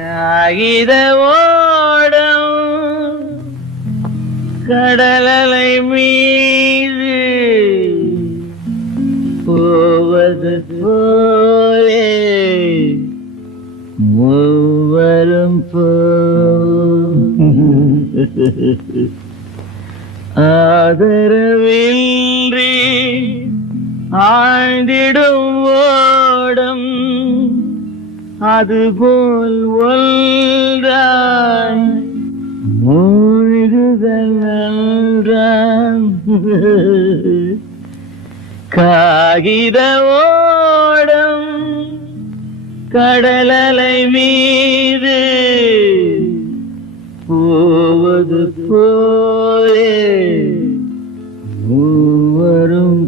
காகித ஓடம் கடலலை மீது போவது போலே மூவரும் ஆதரவின்றி ஆழ்ந்திடும் ஓடம் அதுபோல் ஒன்றாய் மூழ்குதல் நன்றாம். காகித ஓடம் கடலலை மீது போவது போலே மூவரும்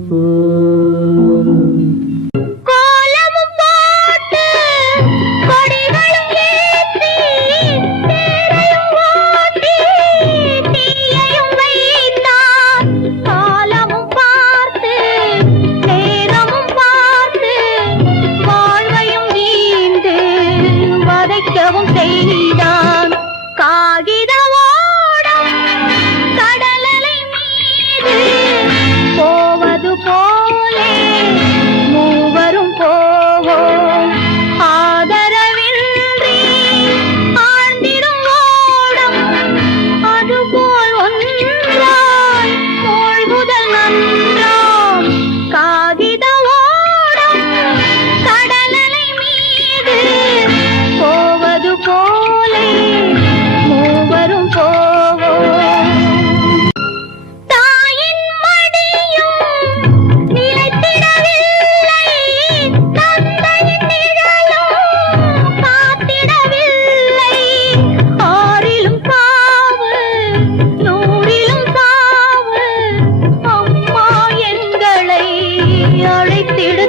செய்தான். காகித ஓடம் கடலலை மீது போவது போலே மூவரும் போவோம். ஆதரவின்றி ஆழ்ந்திடும் ஓடம் அதுபோல் ஒன்றாய் மூழ்குதல் நன்றாம். காகித ஓடம் கடலலை மீது போவது போலே மூவரும் போவோம். தாயின் மடியும் நிலைத்திடவில்லை, தந்தையின் நிழலும் காத்திடவில்லை. ஆறிலும் சாவு நூறிலும் சாவு அம்மா எங்களை அழைத்திட